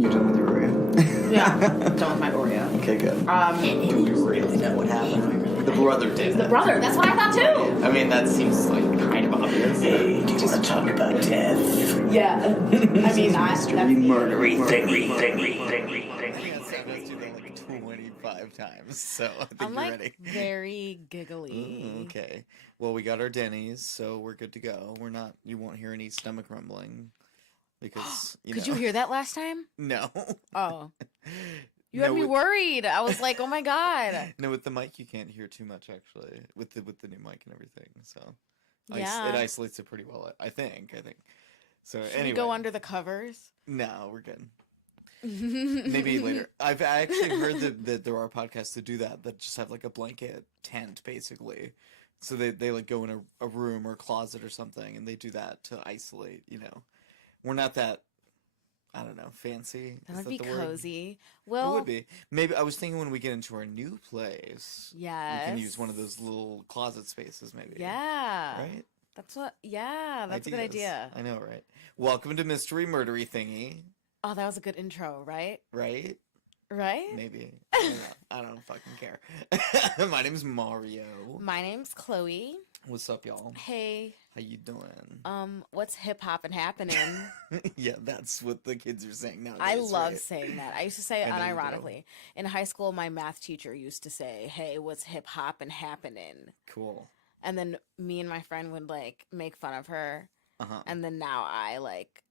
You done with your Oreo? Yeah, done with my Oreo. Okay, good. Do we really know what happened? The brother did. The brother, that's what I thought too. I mean, that seems like kind of obvious. Hey, do you want to talk about death? Yeah. I mean, Murdery thingy. Let's do that like 25 times, so I think I'm you're like ready. very giggly. Okay. Well, we got our Denny's, so we're good to go. You won't hear any stomach rumbling because, Could you hear that last time? No. Oh. You No, had me worried. I was like, oh my God. No, with the mic you can't hear too much actually. With the new mic and everything, so Yeah. it isolates it pretty well. I think. So Should anyway, we go under the covers? No, we're good. Maybe later. I actually heard that there are podcasts that do that just have like a blanket tent basically. So they like go in a room or a closet or something and they do that to isolate, We're not that, I don't know, fancy. That Is would be the word? cozy. It Well, would be. Maybe I was thinking when we get into our new place, yes. we can use one of those little closet spaces maybe. Yeah. Right? That's a good Ideas. idea. I know, right? Welcome to Mystery Murdery Thingy. Oh, that was a good intro, right? Right? Right? Maybe. I don't fucking care. My name's Mario. My name's Chloe. What's up, y'all? Hey, How you doing? what's hip hop and happening? Yeah, that's what the kids are saying nowadays. I love right? saying that. I used to say it I know you do. unironically. In high school, my math teacher used to say, "Hey, what's hip hop and happening?" Cool. And then me and my friend would like make fun of her, Uh-huh. and then now I like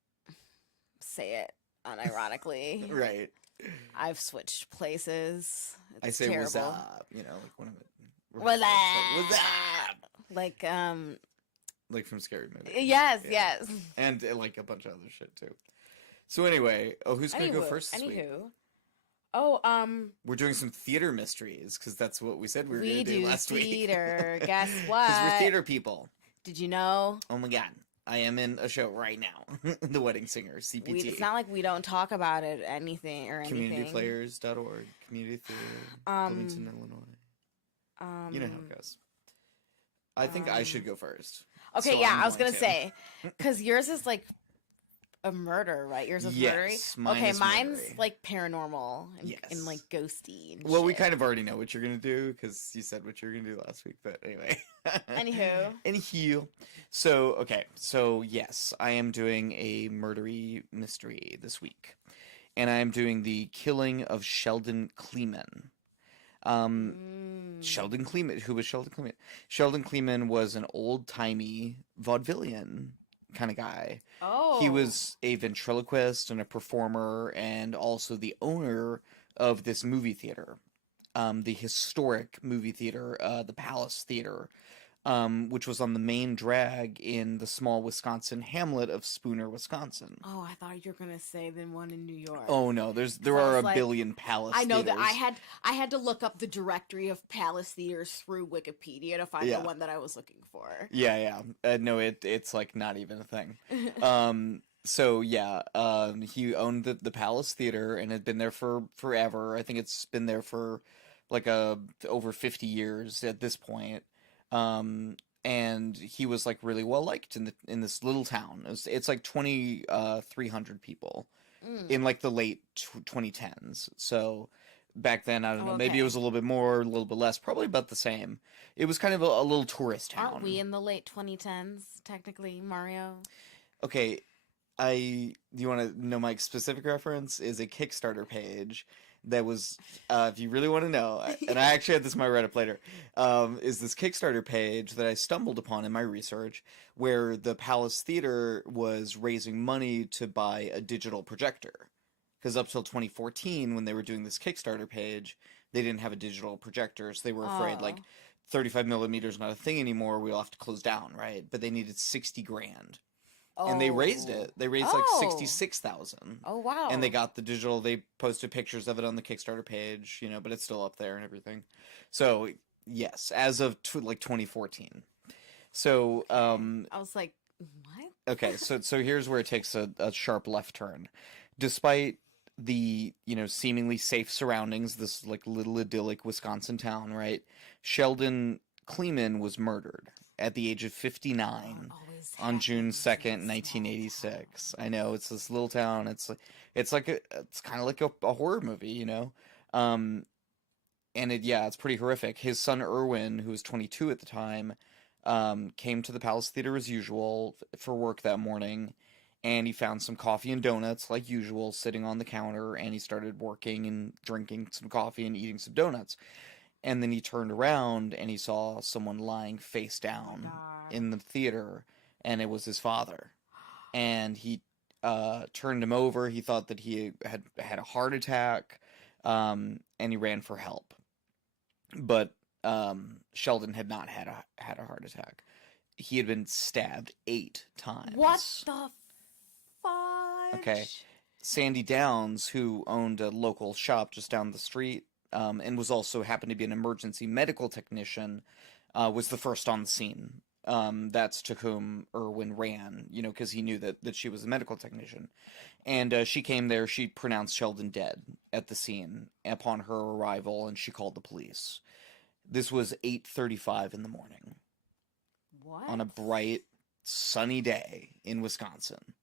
say it unironically. Right. I've switched places. It's I say terrible. what's up, like one of it. What's What's up? up? Like Like from Scary Movie. yes, Yeah. yes. And like a bunch of other shit too. So anyway, who's gonna go first this week? Anywho. Oh, We're doing some theater mysteries because that's what we said we were we gonna do do last week. theater. Guess what? Because we're theater people. Did you know? Oh my god, I am in a show right now. The Wedding Singer, CPT. It's not like we don't talk about it, anything. CommunityPlayers.org, Community Theater, Bloomington, Illinois. You know how it goes. I think I should go first. Okay, So yeah, I'm I was going gonna to. say, because yours is like a murder, right? Yours is murdery. Yes, mine Okay, is mine's murdery. like paranormal and, Yes. and like ghosty. And Well, we shit. kind of already know what you're gonna do because you said what you were gonna do last week. But anyway. Anywho. So yes, I am doing a murdery mystery this week, and I am doing the killing of Sheldon Kliman. Sheldon Kliman. Who was Sheldon Kliman? Sheldon Kliman was an old-timey vaudevillian kind of guy. Oh. He was a ventriloquist and a performer and also the owner of this movie theater, the historic movie theater, the Palace Theater, which was on the main drag in the small Wisconsin hamlet of Spooner, Wisconsin. Oh, I thought you were gonna say the one in New York. Oh no, there I are was a like- billion Palace I know theaters. that I had to look up the directory of Palace theaters through Wikipedia to find Yeah. the one that I was looking for. Yeah. No, it's like not even a thing. He owned the Palace Theater and had been there for forever. I think it's been there for like over 50 years at this point. And he was like really well liked in this little town. It's like 2,300 people in like the late 2010s. So back then, I don't know, maybe it was a little bit more, a little bit less, probably about the same. It was kind of a little tourist town. Aren't we in the late 2010s, technically, Mario? Okay, do you want to know my specific reference? Is a Kickstarter page that was, if you really want to know, and I actually had this in my Reddit later, is this Kickstarter page that I stumbled upon in my research where the Palace Theater was raising money to buy a digital projector. Because up till 2014, when they were doing this Kickstarter page, they didn't have a digital projector, so they were afraid, like, 35 millimeters not a thing anymore, we'll have to close down, right? But they needed 60 grand. And they raised it. They raised like 66,000. Oh, wow. And they got the digital. They posted pictures of it on the Kickstarter page, but it's still up there and everything. So yes, as of like 2014. So I was like, what? okay, so here's where it takes a sharp left turn. Despite the seemingly safe surroundings, this like little idyllic Wisconsin town, right? Sheldon Kliman was murdered at the age of 59. Always on June 2nd, 1986. I know, it's this little town. It's kind of like a horror movie, you know? And it's pretty horrific. His son Erwin, who was 22 at the time, came to the Palace Theater as usual for work that morning, and he found some coffee and donuts, like usual, sitting on the counter, and he started working and drinking some coffee and eating some donuts. And then he turned around and he saw someone lying face down in the theater, and it was his father. And he turned him over. He thought that he had a heart attack, and he ran for help. But Sheldon had not had a heart attack. He had been stabbed 8 times. What the fudge? Okay. Sandy Downs, who owned a local shop just down the street, and was also happened to be an emergency medical technician, was the first on the scene. That's to whom Erwin ran, you know, because he knew that she was a medical technician. And she came there, she pronounced Sheldon dead at the scene upon her arrival, and she called the police. This was 8:35 in the morning. What? On a bright, sunny day in Wisconsin.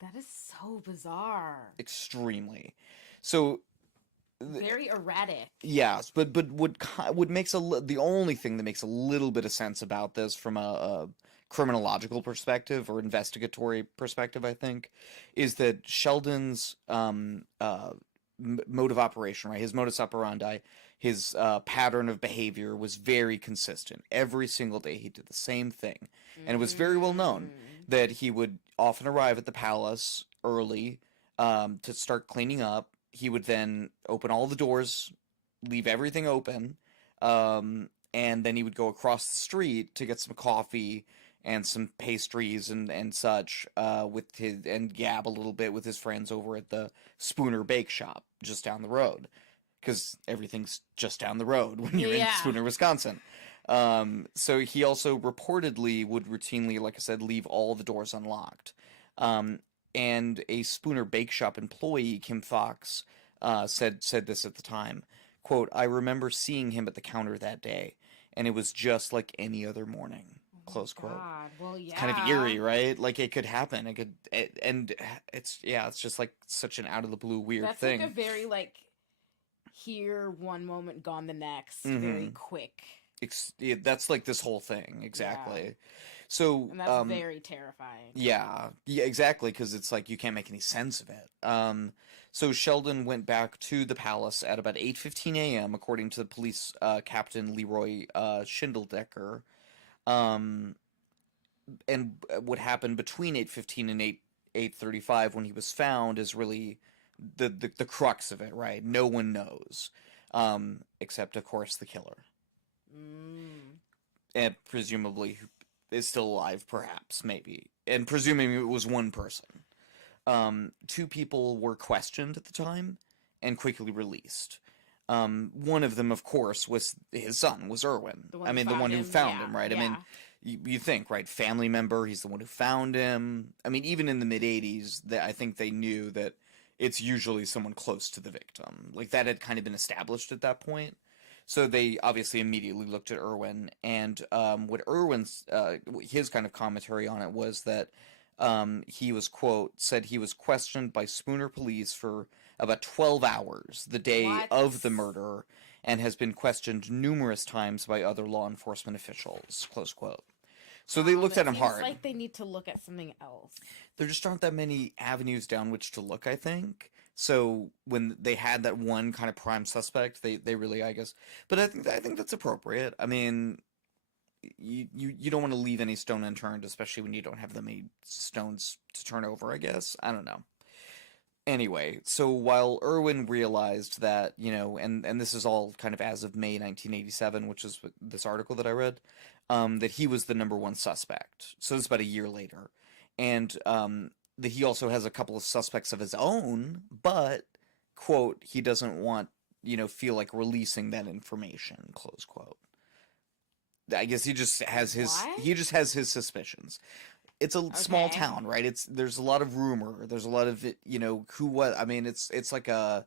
That is so bizarre. Extremely. So very erratic. Yes, but what makes the only thing that makes a little bit of sense about this from a criminological perspective or investigatory perspective, I think, is that Sheldon's mode of operation, right? His modus operandi, his pattern of behavior was very consistent. Every single day he did the same thing. And it was very well known that he would often arrive at the palace early to start cleaning up. He would then open all the doors, leave everything open, and then he would go across the street to get some coffee and some pastries and such, and gab a little bit with his friends over at the Spooner Bake Shop just down the road, because everything's just down the road when you're in Spooner, Wisconsin. So he also reportedly would routinely, like I said, leave all the doors unlocked. And a Spooner Bake Shop employee, Kim Fox, said this at the time, quote, "I remember seeing him at the counter that day, and it was just like any other morning," close quote. Well, It's kind of eerie, right? Like, it could happen. And it's just like such an out of the blue weird thing. That's like a very, like, here one moment, gone the next, very quick. That's like this whole thing, exactly. Yeah. So and that's very terrifying. Yeah, exactly, because it's like you can't make any sense of it. So Sheldon went back to the palace at about 8:15 a.m., according to the police captain Leroy Schindeldecker. And what happened between 8:15 and 8:35 when he was found is really the crux of it, right? No one knows, except of course the killer. And presumably is still alive, perhaps, maybe. And presuming it was one person. 2 people were questioned at the time and quickly released. One of them, of course, was his son, was Erwin. The one who found him, right? Yeah. I mean, you think, right? Family member, he's the one who found him. I mean, even in the mid-'80s, I think they knew that it's usually someone close to the victim. Like, that had kind of been established at that point. So they obviously immediately looked at Erwin, and what Erwin's his kind of commentary on it was that he was, quote, said he was questioned by Spooner police for about 12 hours the day of the murder, and has been questioned numerous times by other law enforcement officials, close quote. So they looked at him hard. It's like they need to look at something else. There just aren't that many avenues down which to look, I think. So when they had that one kind of prime suspect, they really, I guess, but I think that's appropriate. I mean, you don't want to leave any stone unturned, especially when you don't have that many stones to turn over, I guess. I don't know. Anyway, so while Erwin realized that, you know, and this is all kind of as of May 1987, which is this article that I read, that he was the number 1 suspect. So it's about a year later. And that he also has a couple of suspects of his own, but, quote, he doesn't want, you know, feel like releasing that information, close quote. I guess he just has his suspicions. It's a small town, right? There's a lot of rumor. There's a lot of, you know, I mean, it's like a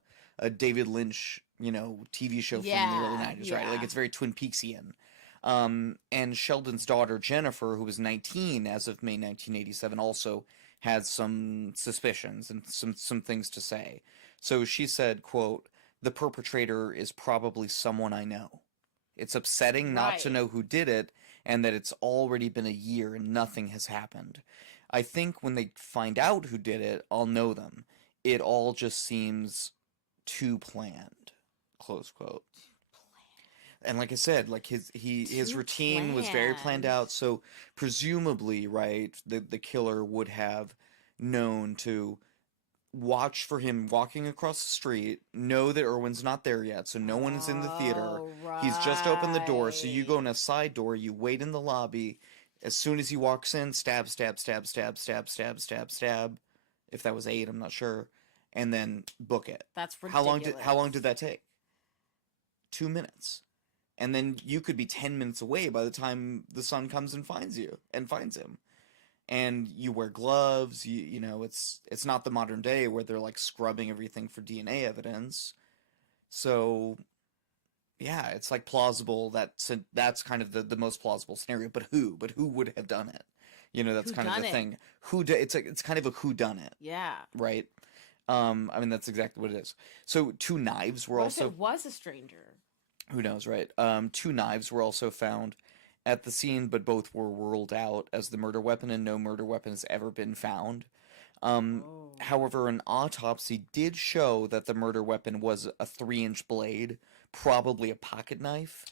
David Lynch, you know, TV show from the early 90s, right? Like, it's very Twin Peaksian. And Sheldon's daughter, Jennifer, who was 19 as of May 1987, also had some suspicions and some things to say. So she said, quote, "The perpetrator is probably someone I know. It's upsetting not to Right. know who did it and that it's already been a year and nothing has happened. I think when they find out who did it, I'll know them. It all just seems too planned." Close quote. And like I said, like his Too routine was very planned planned. out, so presumably, right, the killer would have known to watch for him walking across the street, know that Irwin's not there yet, so no one is in the theater. Oh, He's just opened the door, so you go in right. a side door, you wait in the lobby. As soon as he walks in, stab, stab, stab, stab, stab, stab, stab, stab. If that was 8, I'm not sure. And then book it. That's How long ridiculous. did that take? 2 minutes. And then you could be 10 minutes away by the time the son comes and finds him. And you wear gloves, you know, it's not the modern day where they're like scrubbing everything for DNA evidence. So yeah, it's like plausible that's kind of the most plausible scenario, but who would have done it? You know, that's Who kind of done the it? thing. It's kind of a who done it, Yeah. right? I mean that's exactly what it is. So 2 knives were What also if it was a stranger? who knows, right? 2 knives were also found at the scene, but both were ruled out as the murder weapon, and no murder weapon has ever been found. Oh. However, an autopsy did show that the murder weapon was a 3-inch blade, probably a pocket knife,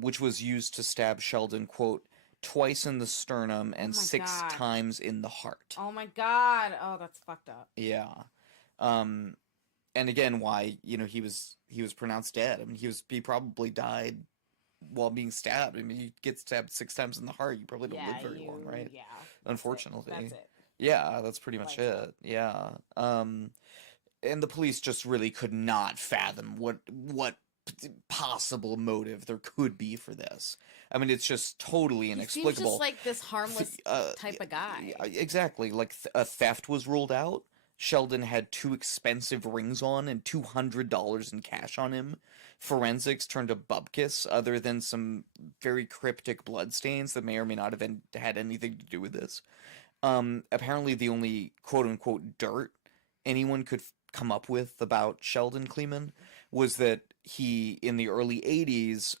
which was used to stab Sheldon, quote, "twice in the sternum and my 6 God. times in the heart." Oh my god. Oh, that's fucked up. Yeah. And again, why, you know, he was pronounced dead. I mean, he probably died while being stabbed. I mean, you get stabbed 6 times in the heart, you probably don't live very long, right? Yeah. Unfortunately. That's it. Yeah, that's pretty much Lights out. it. Yeah. And the police just really could not fathom what possible motive there could be for this. I mean, it's just totally He seems inexplicable. just like this harmless type of guy. Exactly. Like a theft was ruled out. Sheldon had 2 expensive rings on and $200 in cash on him. Forensics turned a bupkis other than some very cryptic bloodstains that may or may not have had anything to do with this. Apparently the only quote-unquote dirt anyone could come up with about Sheldon Kliman was that he, in the early 80s,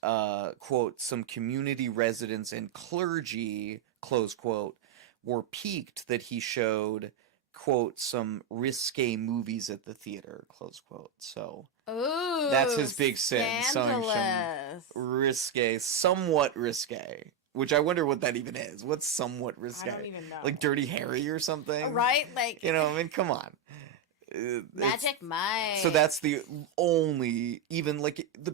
quote, "some community residents and clergy," close quote, were piqued that he showed, quote, "some risque movies at the theater," close quote. So Ooh, that's his big sin, showing some scandalous. risque, somewhat risque. Which I wonder what that even is. What's somewhat risque? I don't even know. Like Dirty Harry or something? Right? Like, You know, I mean, come on. It's- Magic Mike. So that's the only, even like the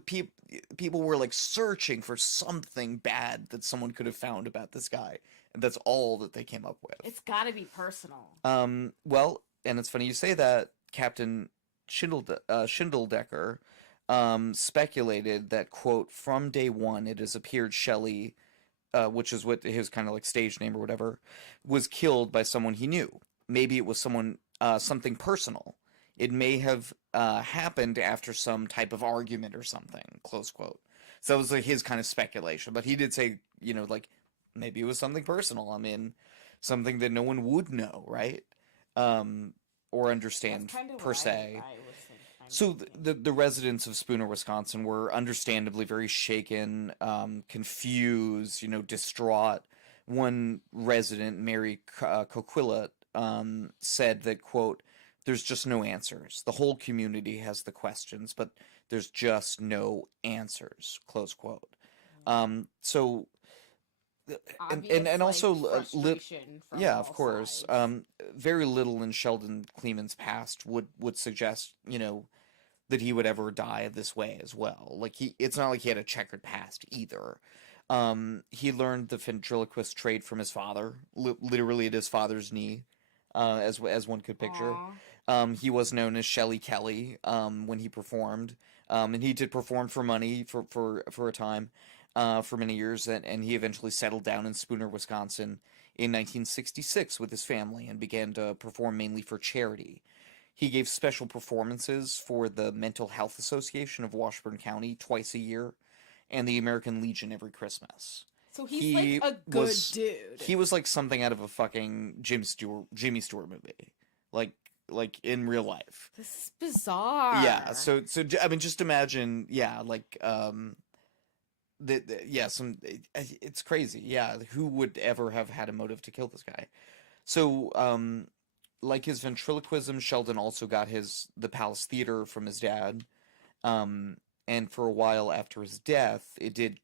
people were like searching for something bad that someone could have found about this guy. And that's all that they came up with. It's gotta be personal. Well, and it's funny you say that. Captain Schindeldecker speculated that, quote, "from day one it has appeared Shelley," which is what his kind of like stage name or whatever, "was killed by someone he knew. Maybe it was something personal. It may have happened after some type of argument or something," close quote. So that was like his kind of speculation. But he did say, you know, like maybe it was something personal. I mean, something that no one would know, right? Or understand That's kind of per what se. I was thinking. So the residents of Spooner, Wisconsin, were understandably very shaken, confused, you know, distraught. One resident, Mary Coquillet, said that, quote, "there's just no answers. The whole community has the questions, but there's just no answers," close quote. So Obvious, and also frustration from yeah, all of course. sides. Very little in Sheldon Kleeman's past would suggest, you know, that he would ever die this way as well. Like it's not like he had a checkered past either. He learned the ventriloquist trade from his father, literally at his father's knee, as one could picture. Aw. He was known as Shelley Kelly when he performed, and he did perform for money for a time, for many years, and he eventually settled down in Spooner, Wisconsin, in 1966 with his family and began to perform mainly for charity. He gave special performances for the Mental Health Association of Washburn County twice a year, and the American Legion every Christmas. So he's He like a good was- dude. He was like something out of a fucking Jimmy Stewart movie, like in real life. This is bizarre. Yeah. So I mean, just imagine. Yeah. Like it's crazy. Yeah. Who would ever have had a motive to kill this guy? So like his ventriloquism, Sheldon also got the Palace Theater from his dad. And for a while after his death, it did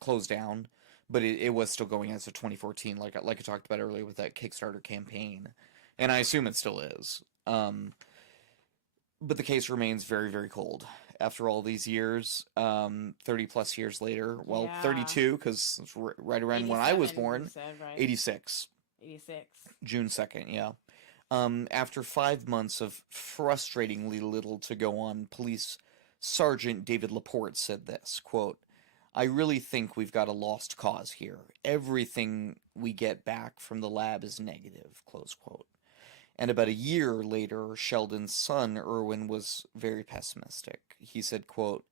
close down, but it was still going as of 2014, like I talked about earlier with that Kickstarter campaign, and I assume it still is. But the case remains very, very cold after all these years. 30 plus years later, well, Yeah. 32 because it's right around when I was 87, born. you said, right? 86. 86. June 2nd, yeah. After 5 months of frustratingly little to go on, Police Sergeant David Laporte said this, quote, "I really think we've got a lost cause here. Everything we get back from the lab is negative," close quote. And about a year later, Sheldon's son, Erwin, was very pessimistic. He said, quote,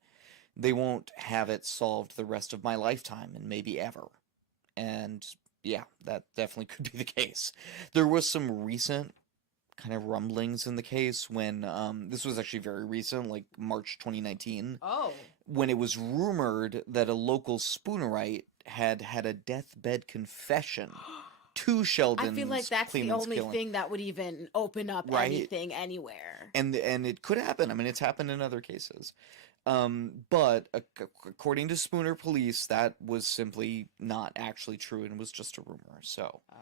"They won't have it solved the rest of my lifetime, and maybe ever." And yeah, that definitely could be the case. There was some recent kind of rumblings in the case when this was actually very recent, like March 2019, Oh. when it was rumored that a local Spoonerite had a deathbed confession to Sheldon's I feel like that's the Kliman's only killing. thing that would even open up Right. anything anywhere. And it could happen. I mean, it's happened in other cases. But according to Spooner police, that was simply not actually true and was just a rumor. So, Oh.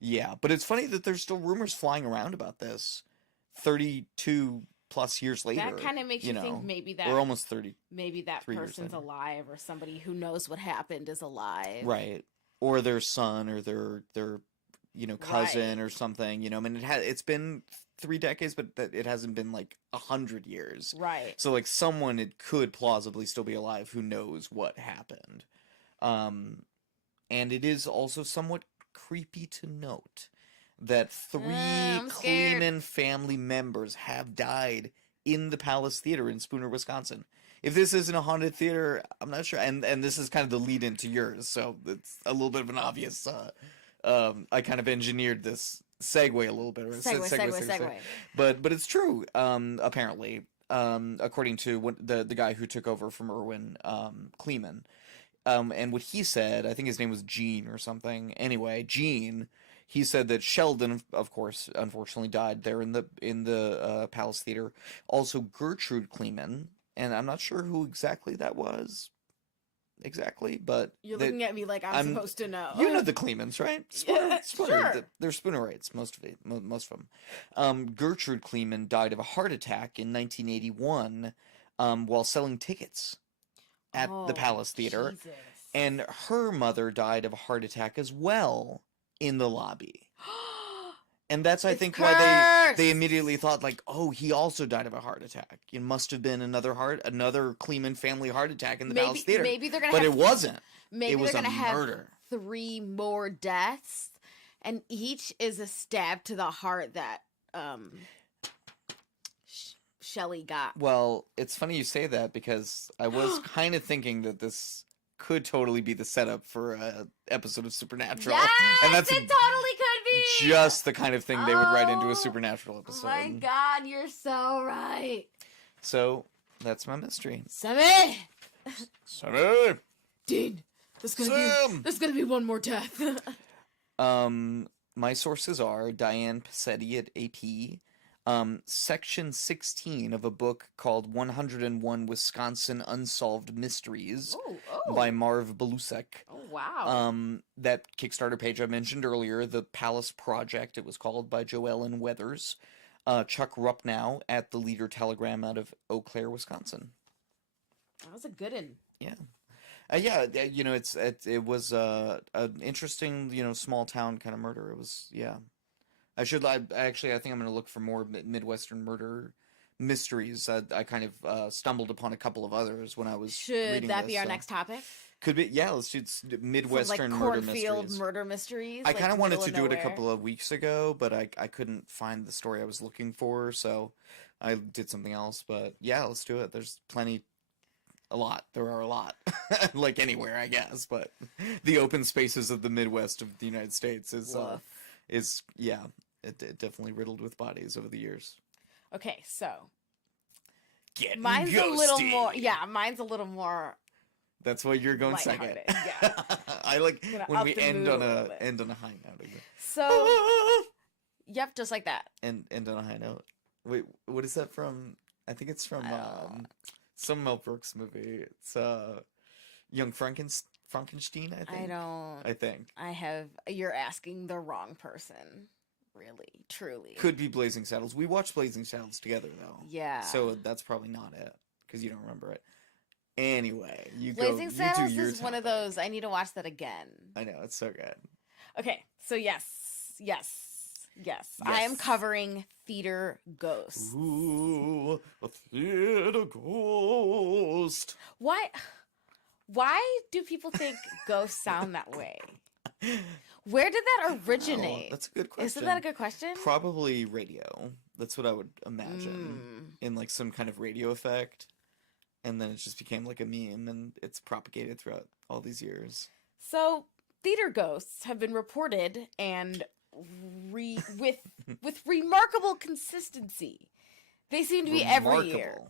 yeah. But it's funny that there's still rumors flying around about this 32 plus years later. That kind of makes you think know. maybe We're that almost 30. maybe that 3 years person's later. alive, or somebody who knows what happened is alive. Right. Or their son or their cousin Right. or something. I mean, it's been 3 decades, but it hasn't been like 100 years. Right. So like someone it could plausibly still be alive who knows what happened. And it is also somewhat creepy to note that 3 I'm scared. Kliman family members have died in the Palace Theater in Spooner, Wisconsin. If this isn't a haunted theater, I'm not sure. And this is kind of the lead into yours, so it's a little bit of an obvious. I kind of engineered this segue a little bit. Or Segue. But it's true. Apparently, according to the guy who took over from Erwin Kliman, and what he said, I think his name was Gene or something. Anyway, Gene. He said that Sheldon, of course, unfortunately died there in the Palace Theater. Also, Gertrude Kliman, and I'm not sure who exactly that was. Exactly, but You're looking at me like I'm supposed to know. you know the Klimans, right? Yeah, sure. They're Spoonerites, most of them. Gertrude Kliman died of a heart attack in 1981 while selling tickets at the Palace Theater. Jesus. And her mother died of a heart attack as well in the lobby. And that's, I It's think, why they cursed. immediately thought, like, oh, he also died of a heart attack. It must have been another Kliman family heart attack in the Palace Theater. Maybe they're gonna. But have, it wasn't. Maybe It was they're a gonna have murder. 3 more deaths, and each is a stab to the heart that Shelley got. Well, it's funny you say that because I was kind of thinking that this could totally be the setup for a episode of Supernatural. Yes, and that's it totally could be. just the kind of thing they would write into Oh, a Supernatural episode. Oh my God, you're so right. So, that's my mystery. Sammy, Sammy! Dean, there's gonna be one more death. My sources are Diane Passetti at AP, section 16 of a book called 101 Wisconsin Unsolved Mysteries by Marv Belusek. Oh, wow. That Kickstarter page I mentioned earlier, The Palace Project, it was called, by Joellen Weathers. Chuck Rupnow at the Leader Telegram out of Eau Claire, Wisconsin. That was a good one. Yeah. It was an interesting, small town kind of murder. It was, yeah. I think I'm going to look for more Midwestern murder mysteries. I kind of stumbled upon a couple of others when I was Should reading that this, be our so. next topic? Could be, yeah, let's do Midwestern Like murder cornfield mysteries. murder mysteries. I kind of wanted middle to do it a nowhere. couple of weeks ago, but I couldn't find the story I was looking for, so I did something else. But yeah, let's do it. There's a lot. There are a lot. Like anywhere, I guess. But the open spaces of the Midwest of the United States is yeah, it definitely riddled with bodies over the years. Okay, so Getting mine's ghosty. a little more. Yeah, mine's a little more. That's why you're going second. Lighthearted, yeah. I like Gonna when up we the end mood on a little a bit. end on a high note again. So, yep, just like that. And end on a high note. Wait, what is that from? I think it's from some Mel Brooks movie. It's Young Frankenstein, I think. I think. You're asking the wrong person. Really, truly. Could be Blazing Saddles. We watched Blazing Saddles together though. Yeah. So that's probably not it because you don't remember it. Anyway, Blazing Saddles you do your is one of topic. those. I need to watch that again. I know, it's so good. Okay, so yes. I am covering theater ghosts. Ooh, a theater ghost. Why do people think ghosts sound that way? Where did that originate? That's a good question. Isn't that a good question? Probably radio. That's what I would imagine. In like some kind of radio effect. And then it just became like a meme and it's propagated throughout all these years. So, theater ghosts have been reported and with remarkable consistency. They seem to be everywhere.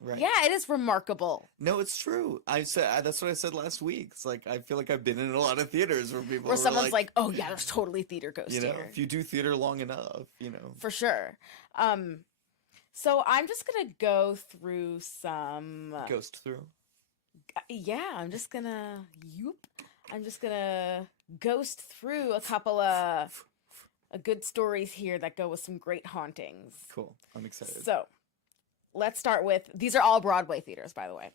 Right. Yeah, it is remarkable. No, it's true. That's what I said last week. It's like I feel like I've been in a lot of theaters where people where someone's like, "Oh yeah, there's totally theater ghosts here." If you do theater long enough, For sure. So I'm just gonna go through some ghost through. Yeah, I'm just gonna ghost through a couple of good stories here that go with some great hauntings. Cool. I'm excited. So, let's start with, these are all Broadway theaters, by the way.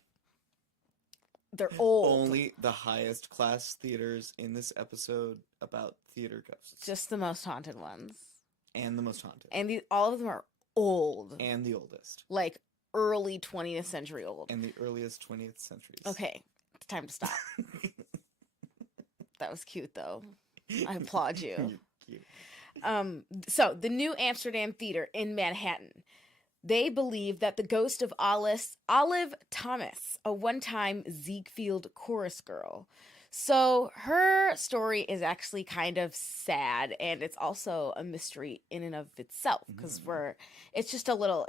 They're old. Only the highest class theaters in this episode about theater ghosts. Just the most haunted ones. And the most haunted. And all of them are old. And the oldest. Like early 20th century old. And the earliest 20th centuries. Okay, it's time to stop. That was cute, though. I applaud you. You're cute. So, the New Amsterdam Theater in Manhattan, they believe that the ghost of Olive Thomas, a one-time Ziegfeld chorus girl. So, her story is actually kind of sad, and it's also a mystery in and of itself, because it's just a little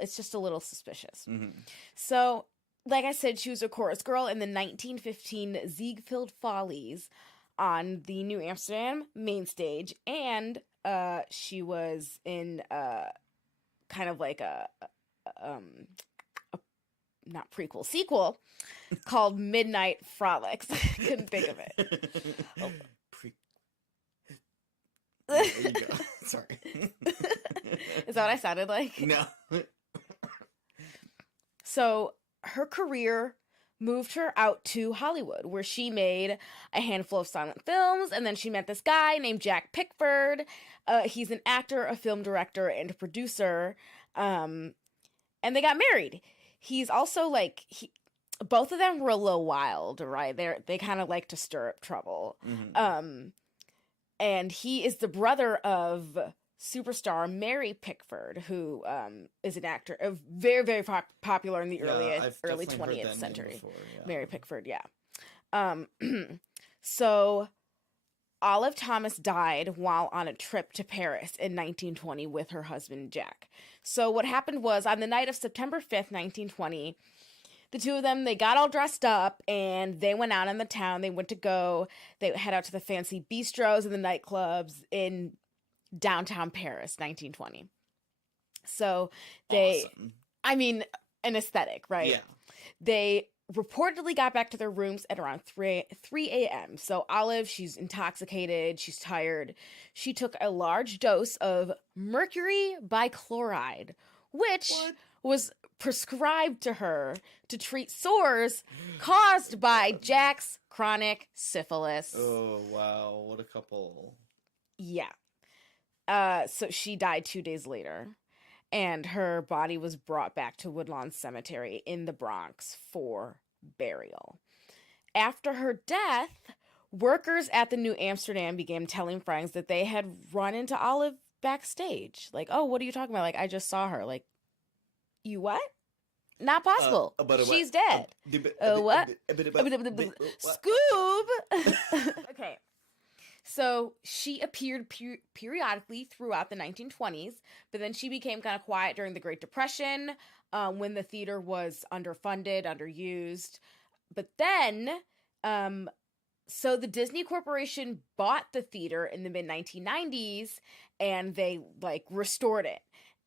suspicious. Mm-hmm. So, like I said, she was a chorus girl in the 1915 Ziegfeld Follies on the New Amsterdam main stage, and she was in kind of like a not prequel, sequel called Midnight Frolics. I couldn't think of it. Oh. There you go. Sorry. Is that what I sounded like? No. So her career moved her out to Hollywood, where she made a handful of silent films, and then she met this guy named Jack Pickford. He's an actor, a film director, and a producer, and they got married. He's also both of them were a little wild, right? They kind of like to stir up trouble. Mm-hmm. And he is the brother of superstar Mary Pickford, who is an actor, very, very popular in the early 20th century. Before, yeah. Mary Pickford, yeah. So Olive Thomas died while on a trip to Paris in 1920 with her husband Jack. So what happened was, on the night of September 5th, 1920, the two of them, they got all dressed up and they went out in the town. They head out to the fancy bistros and the nightclubs in downtown Paris, 1920. So Awesome. An aesthetic, right? Yeah. They reportedly got back to their rooms at around 3 a.m. So Olive, she's intoxicated, she's tired. She took a large dose of mercury bichloride, which was prescribed to her to treat sores caused by Jack's chronic syphilis. Oh, wow. What a couple. Yeah. So she died 2 days later, and her body was brought back to Woodlawn Cemetery in the Bronx for burial. After her death, workers at the New Amsterdam began telling friends that they had run into Olive backstage. Like, oh, what are you talking about? Like, I just saw her. Like, you what? not possible. She's dead. What? Scoob. Okay. So she appeared periodically throughout the 1920s, but then she became kind of quiet during the Great Depression, when the theater was underfunded, underused. But then, so the Disney Corporation bought the theater in the mid-1990s, and they, like, restored it.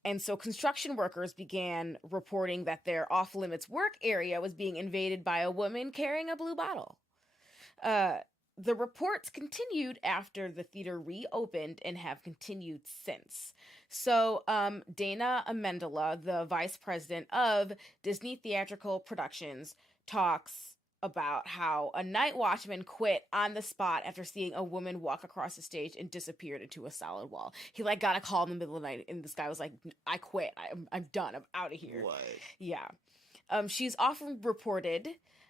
And so construction workers began reporting that their off-limits work area was being invaded by a woman carrying a blue bottle. The reports continued after the theater reopened and have continued since. So Dana Amendola, the vice president of Disney Theatrical Productions, talks about how a night watchman quit on the spot after seeing a woman walk across the stage and disappeared into a solid wall. He, like, got a call in the middle of the night, and this guy was like, I quit. I'm done. I'm out of here. What? Yeah. She's often reported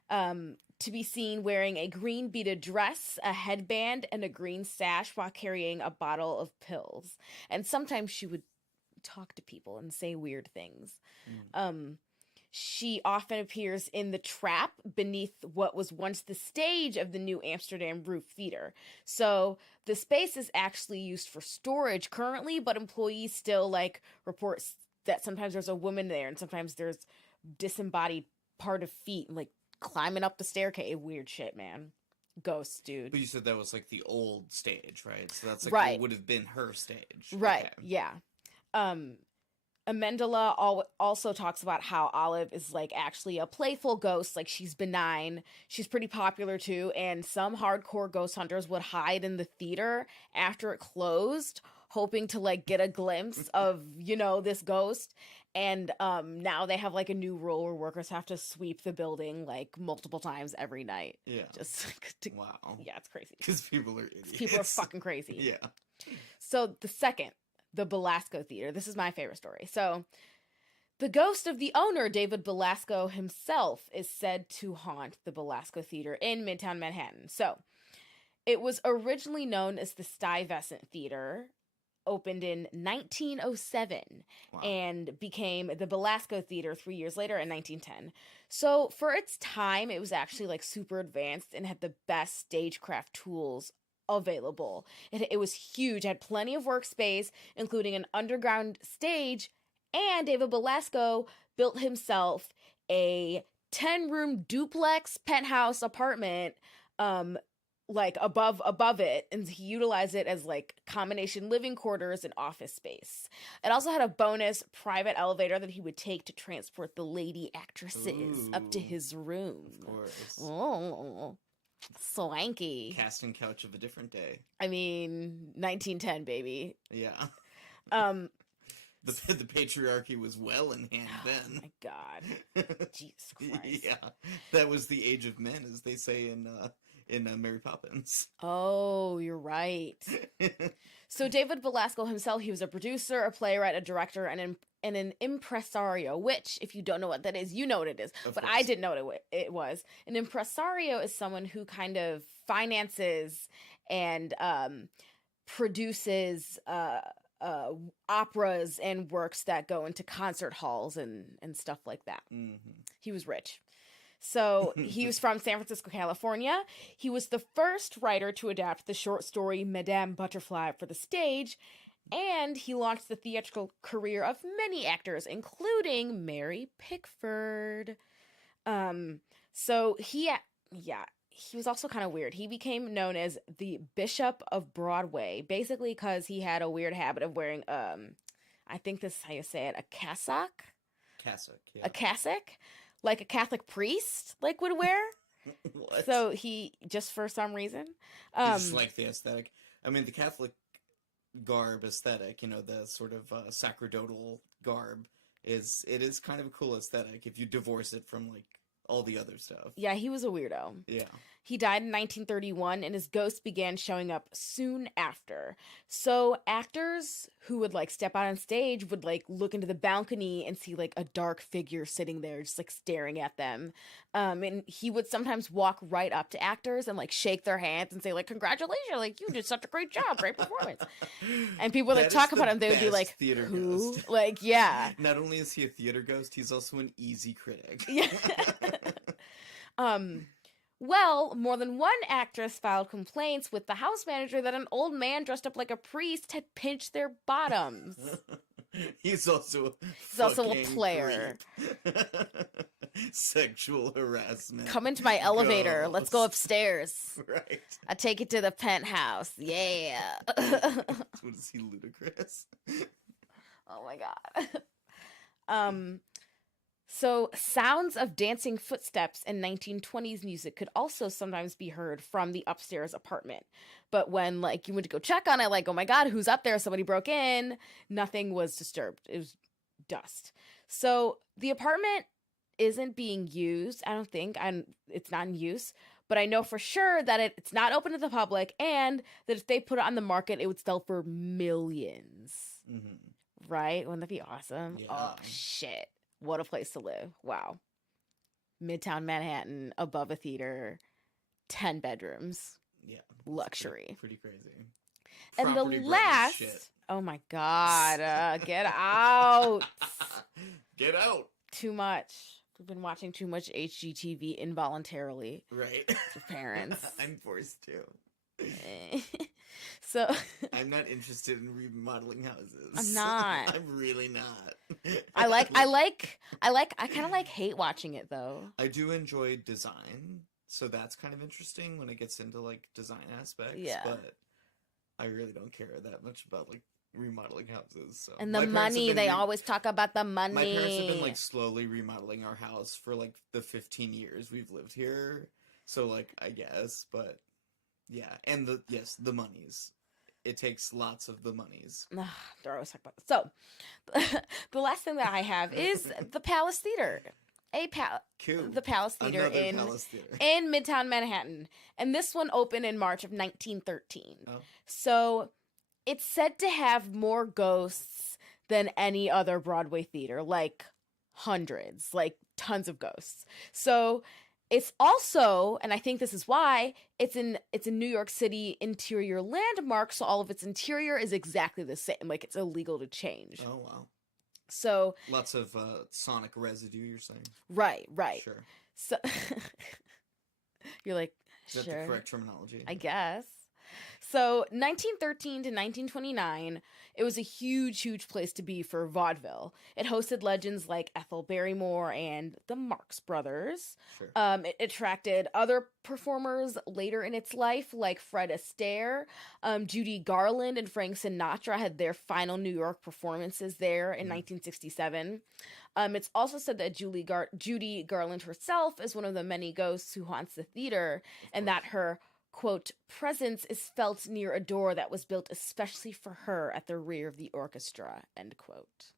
to be seen wearing a green beaded dress, a headband, and a green sash while carrying a bottle of pills. And sometimes she would talk to people and say weird things. She often appears in the trap beneath what was once the stage of the New Amsterdam Roof Theater. So the space is actually used for storage currently, but employees still, like, report that sometimes there's a woman there and sometimes there's disembodied part of feet, like, climbing up the staircase. Weird shit, man. Ghosts, dude. But you said that was, like, the old stage, right? So that's, like, right. What would have been her stage. Right, okay. Yeah. Amendola also talks about how Olive is, like, actually a playful ghost. Like, she's benign. She's pretty popular, too. And some hardcore ghost hunters would hide in the theater after it closed, hoping to, like, get a glimpse of, you know, this ghost. And now they have, like, a new rule where workers have to sweep the building, like, multiple times every night. Yeah. Just wow. Yeah, it's crazy. Because people are idiots. People are fucking crazy. Yeah. So the Belasco Theater. This is my favorite story. So the ghost of the owner, David Belasco himself, is said to haunt the Belasco Theater in Midtown Manhattan. So it was originally known as the Stuyvesant Theater, opened in 1907, and became the Belasco Theater 3 years later in 1910. So for its time, it was actually, like, super advanced and had the best stagecraft tools available. It was huge, had plenty of workspace, including an underground stage, and David Belasco built himself a 10-room duplex penthouse apartment, like, above it, and he utilized it as, like, combination living quarters and office space. It also had a bonus private elevator that he would take to transport the lady actresses up to his room. Of course. Oh, swanky. Casting couch of a different day. I mean, 1910, baby. Yeah. The patriarchy was well in hand then. Oh my God. Jesus Christ. Yeah. That was the age of men, as they say in Mary Poppins. Oh, you're right. So David Belasco himself, he was a producer, a playwright, a director, and an impresario, which, if you don't know what that is, you know what it is. But I didn't know what it was. An impresario is someone who kind of finances and produces operas and works that go into concert halls and stuff like that. Mm-hmm. He was rich. So he was from San Francisco, California. He was the first writer to adapt the short story Madame Butterfly for the stage, and he launched the theatrical career of many actors, including Mary Pickford. So he was also kind of weird. He became known as the Bishop of Broadway, basically because he had a weird habit of wearing, I think this is how you say it, a cassock? Cassock, yeah. A cassock? Like a Catholic priest, like, would wear. What? So he, just for some reason. You just like the aesthetic. I mean, the Catholic garb aesthetic, you know, the sort of sacerdotal garb, it is kind of a cool aesthetic if you divorce it from, like, all the other stuff. Yeah, he was a weirdo. Yeah. He died in 1931, and his ghost began showing up soon after. So actors who would like step out on stage would like look into the balcony and see like a dark figure sitting there, just like staring at them. And he would sometimes walk right up to actors and like shake their hands and say like, "Congratulations! Like you did such a great job, great performance." And people would like That talk is about the him. They would be best like, theater "Who?" ghost. Like, yeah. Not only is he a theater ghost, he's also an easy critic. Yeah. Well, more than one actress filed complaints with the house manager that an old man dressed up like a priest had pinched their bottoms. He's also He's also a fucking player. creep. Sexual harassment. Come into my elevator. Let's go Ghost. upstairs. Right. I take it to the penthouse. Yeah. What is he, ludicrous? Oh my god. So sounds of dancing footsteps in 1920s music could also sometimes be heard from the upstairs apartment. But when like you went to go check on it, like, oh my god, who's up there? Somebody broke in. Nothing was disturbed. It was dust. So the apartment isn't being used. I don't think. It's not in use. But I know for sure that it's not open to the public, and that if they put it on the market, it would sell for millions. Mm-hmm. Right? Wouldn't that be awesome? Yeah. Oh, shit. What a place to live. Wow. Midtown Manhattan, above a theater, 10 bedrooms. Yeah. Luxury. Pretty crazy. And the Property brothers last... shit. Oh my god. Get out. Get out. Too much. We've been watching too much HGTV involuntarily. Right. For parents. I'm forced to. So I'm not interested in remodeling houses. I'm not. I'm really not. I kind of like hate watching it though. I do enjoy design, so that's kind of interesting when it gets into like design aspects. Yeah. But I really don't care that much about like remodeling houses. So And my the parents have money, been they always talk about the money. My parents have been like slowly remodeling our house for like the 15 years we've lived here. So like I guess, but yeah, and the monies. It takes lots of the monies. They're always talking about it. So, the last thing that I have is the Palace Theater. Cool. The Palace Theater Another Palace Theater. in Midtown Manhattan. And this one opened in March of 1913. Oh. So, it's said to have more ghosts than any other Broadway theater, like hundreds, like tons of ghosts. So, it's also, and I think this is why, it's in New York City interior landmark, so all of its interior is exactly the same. Like, it's illegal to change. Oh, wow. So... Lots of sonic residue, you're saying? Right. Sure. So... You're like, Is that sure. the correct terminology? I guess. So, 1913 to 1929, it was a huge place to be for vaudeville. It hosted legends like Ethel Barrymore and the Marx Brothers. Sure. It attracted other performers later in its life, like Fred Astaire. Judy Garland and Frank Sinatra had their final New York performances there in 1967. It's also said that Judy Garland herself is one of the many ghosts who haunts the theater, and that her quote, presence is felt near a door that was built especially for her at the rear of the orchestra, end quote.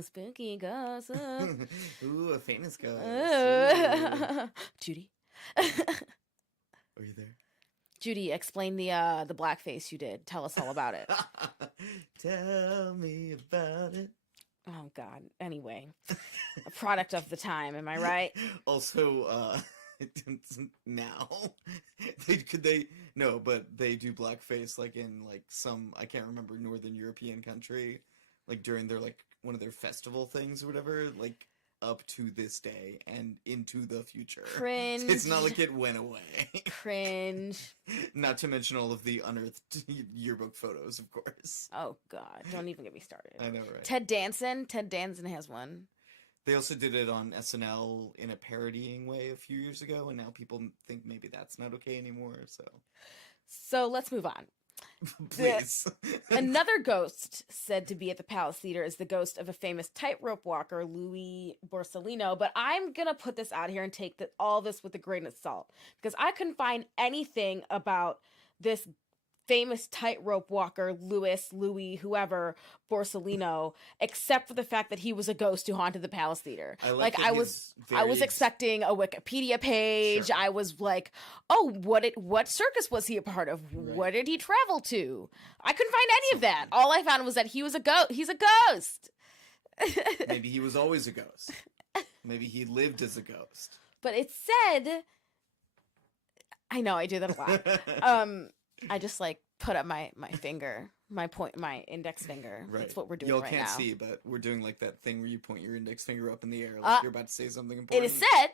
Spooky gossip. Ooh, a famous ghost. Judy. Are you there? Judy, explain the blackface you did. Tell us all about it. Tell me about it. Oh, God. Anyway. A product of the time, am I right? Also, now but they do blackface like in like some, I can't remember, Northern European country, like during their like one of their festival things or whatever, like up to this day and into the future. Cringe. It's not like it went away. Cringe. Not to mention all of the unearthed yearbook photos, of course. Oh, God. Don't even get me started. I know, right? Ted Danson has one. They also did it on SNL in a parodying way a few years ago, and now people think maybe that's not okay anymore, So let's move on. Please. Another ghost said to be at the Palace Theater is the ghost of a famous tightrope walker, Louis Borsellino, but I'm going to put this out here and take all this with a grain of salt, because I couldn't find anything about this famous tightrope walker Louis, whoever, Borsellino, except for the fact that he was a ghost who haunted the Palace Theater. I was expecting a Wikipedia page. Sure. I was like, oh, what circus was he a part of? Right. What did he travel to? I couldn't find any of that. All I found was that he was a ghost. He's a ghost. Maybe he was always a ghost. Maybe he lived as a ghost. But it said, I know I do that a lot. I just like put up my finger, my index finger. Right. That's what we're doing Y'all right can't now. see, but we're doing like that thing where you point your index finger up in the air like you're about to say something It important. is said,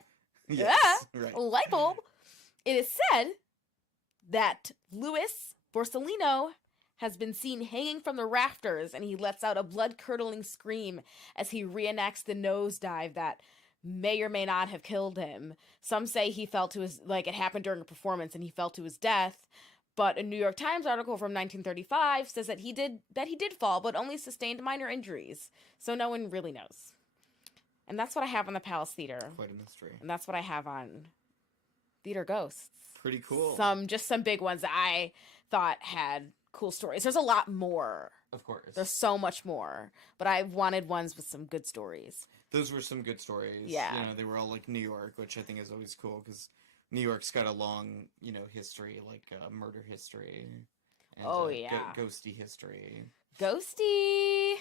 Yes, right. light bulb. It is said that Louis Borsellino has been seen hanging from the rafters, and he lets out a blood-curdling scream as he reenacts the nosedive that may or may not have killed him. Some say he fell to his, like, it happened during a performance and he fell to his death. But a New York Times article from 1935 says that he did fall, but only sustained minor injuries. So no one really knows. And that's what I have on the Palace Theater. Quite a mystery. And that's what I have on Theater Ghosts. Pretty cool. Some big ones that I thought had cool stories. There's a lot more. Of course. There's so much more. But I wanted ones with some good stories. Those were some good stories. Yeah. You know, they were all like New York, which I think is always cool because New York's got a long, you know, history, like murder history. And, ghosty history. Ghosty!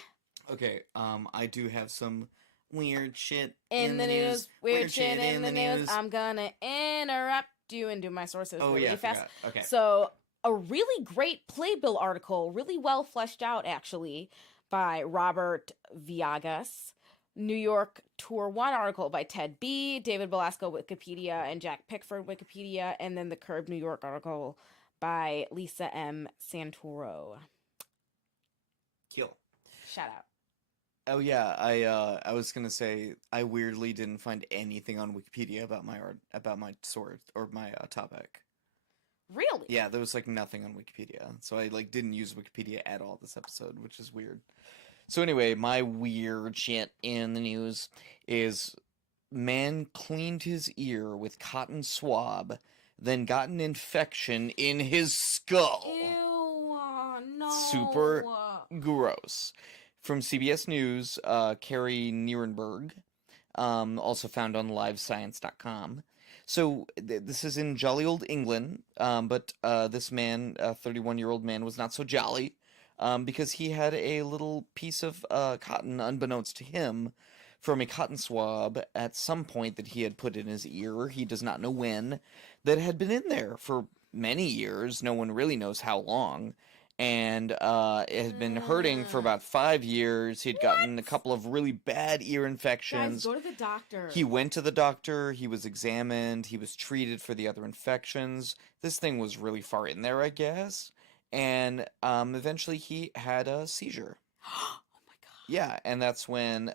Okay, I do have some weird shit In the news. Weird shit in the news. I'm gonna interrupt you and do my sources really fast. Okay. So, a really great Playbill article, really well fleshed out, actually, by Robert Viagas. New York Tour 1 article by Ted B., David Belasco, Wikipedia, and Jack Pickford, Wikipedia, and then the Curb New York article by Lisa M. Santoro. Kill. Shout out. Oh yeah, I was gonna say I weirdly didn't find anything on Wikipedia about my source or my topic. Really? Yeah, there was like nothing on Wikipedia, so I like didn't use Wikipedia at all this episode, which is weird. So anyway, my weird shit in the news is man cleaned his ear with cotton swab, then got an infection in his skull. Ew, no. Super gross. From CBS News, Carrie Nierenberg, also found on livescience.com. So this is in jolly old England, but this man, a 31-year-old man, was not so jolly. Because he had a little piece of cotton, unbeknownst to him, from a cotton swab at some point that he had put in his ear. He does not know when. That had been in there for many years. No one really knows how long. And it had been hurting for about 5 years. He'd gotten a couple of really bad ear infections. Guys, go to the doctor. He went to the doctor. He was examined. He was treated for the other infections. This thing was really far in there, I guess. And eventually he had a seizure. Oh my god. Yeah, and that's when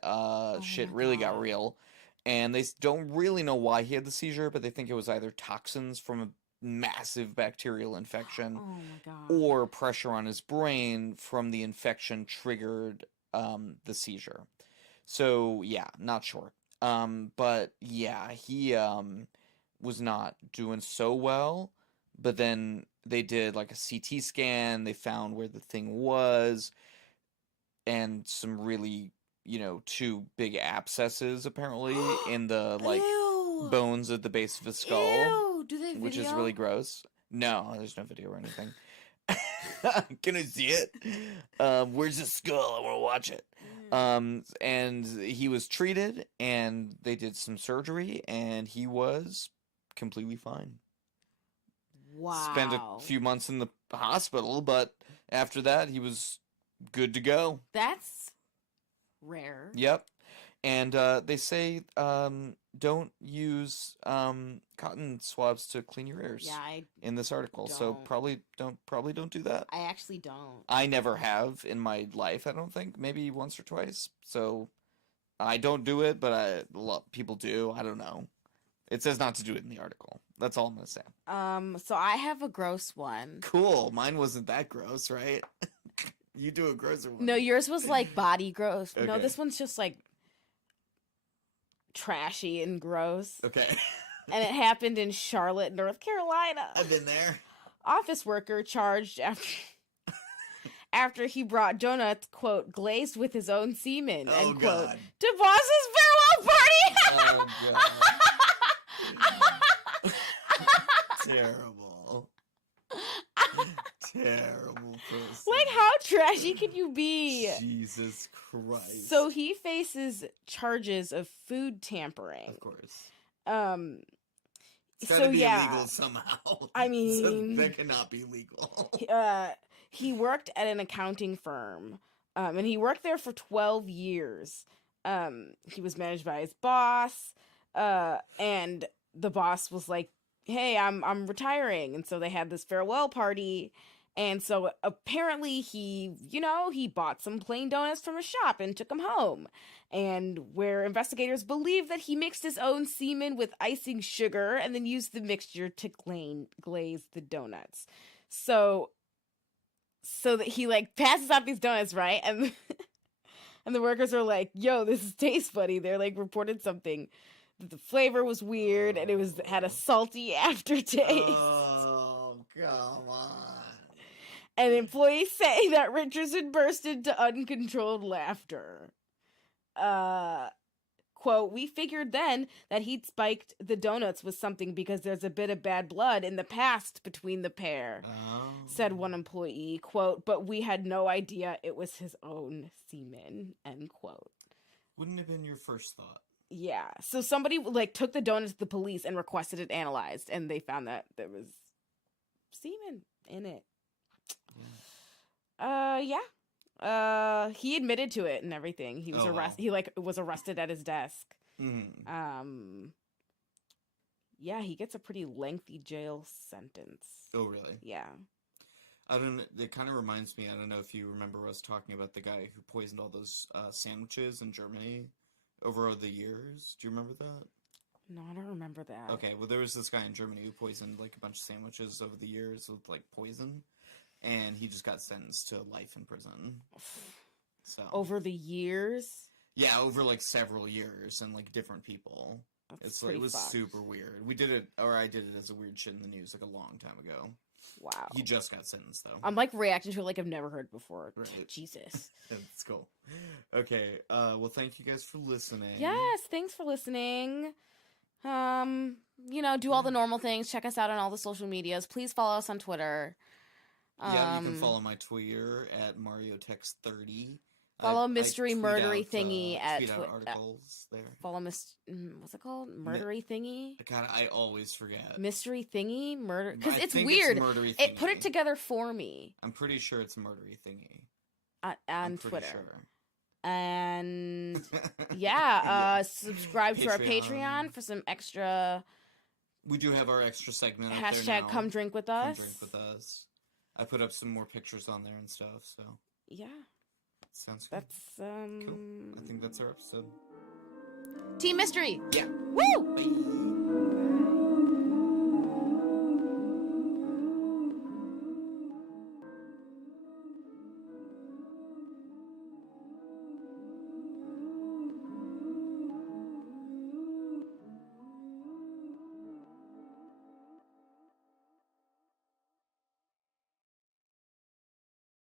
shit really got real. And they don't really know why he had the seizure, but they think it was either toxins from a massive bacterial infection Oh my god. or pressure on his brain from the infection triggered the seizure. So, yeah, not sure. But yeah, he was not doing so well. But then they did like a CT scan. They found where the thing was, and some really, 2 big abscesses apparently in the like Ew. bones at the base of his skull, Ew. Do they video? which is really gross. No, there's no video or anything. Can I see it? Where's the skull? I want to watch it. And he was treated, and they did some surgery, and he was completely fine. Wow. Spent a few months in the hospital, but after that, he was good to go. That's rare. Yep. And they say don't use cotton swabs to clean your ears. Yeah, in this article, so don't. probably don't do that. I actually don't. I never have in my life. I don't think, maybe once or twice. So I don't do it, but a lot of people do. I don't know. It says not to do it in the article. That's all I'm gonna say. So I have a gross one. Cool. Mine wasn't that gross, right? You do a grosser one. No, yours was like body gross. No, Okay. this one's just like trashy and gross. Okay. And it happened in Charlotte, North Carolina. I've been there. office worker charged after he brought donuts, quote, glazed with his own semen, Oh, end quote, God. to boss's farewell party. Oh, God. Terrible. Terrible person. Like, how trashy can you be? Jesus Christ. So he faces charges of food tampering. Of course. It's So gotta be yeah, illegal somehow. I mean, that cannot be legal. he worked at an accounting firm, and he worked there for 12 years. He was managed by his boss, and the boss was like, "Hey, I'm retiring," and so they had this farewell party. And so apparently he bought some plain donuts from a shop and took them home. And where investigators believe that he mixed his own semen with icing sugar and then used the mixture to glaze the donuts. So that he like passes out these donuts, right? And and the workers are like, "Yo, this is taste buddy." They're like reported something that the flavor was weird and it had a salty aftertaste. Oh, come on. And employees say that Richardson burst into uncontrolled laughter. Quote, "We figured then that he'd spiked the donuts with something because there's a bit of bad blood in the past between the pair," said one employee. Quote, "But we had no idea it was his own semen," end quote. Wouldn't have been your first thought. Yeah. So somebody like took the donuts to the police and requested it analyzed, and they found that there was semen in it. He admitted to it and everything. He was arrested. Wow. He was arrested at his desk. Mm. Yeah, he gets a pretty lengthy jail sentence. Oh, really? Yeah. I don't know. It kind of reminds me, I don't know if you remember us talking about the guy who poisoned all those sandwiches in Germany over the years. Do you remember that? No, I don't remember that. Okay, well, there was this guy in Germany who poisoned like a bunch of sandwiches over the years with like poison. And he just got sentenced to life in prison. So over the years? Yeah, over like several years and like different people. It was super weird. We did it, or I did it as a weird shit in the news like a long time ago. Wow. He just got sentenced though. I'm like reacting to it like I've never heard before. Right. Jesus. That's cool. Okay. Well, thank you guys for listening. Yes, thanks for listening. Do all the normal things. Check us out on all the social medias. Please follow us on Twitter. Yeah, you can follow my Twitter at MarioTex30. Follow Mystery Murdery Thingy at Twitter. Articles there. Follow what's it called? Murdery Thingy? God, I always forget. Mystery Thingy? Murder? Because it's think weird. It's Murdery Thingy. It put it together for me. I'm pretty sure it's Murdery Thingy. On Twitter. Sure. And yeah, subscribe to our Patreon for some extra. We do have our extra segment. Hashtag come drink with us. Come drink with us. I put up some more pictures on there and stuff, so. Yeah. Sounds good. That's, cool. I think that's our episode. Team Mystery! Yeah. Woo! Bye.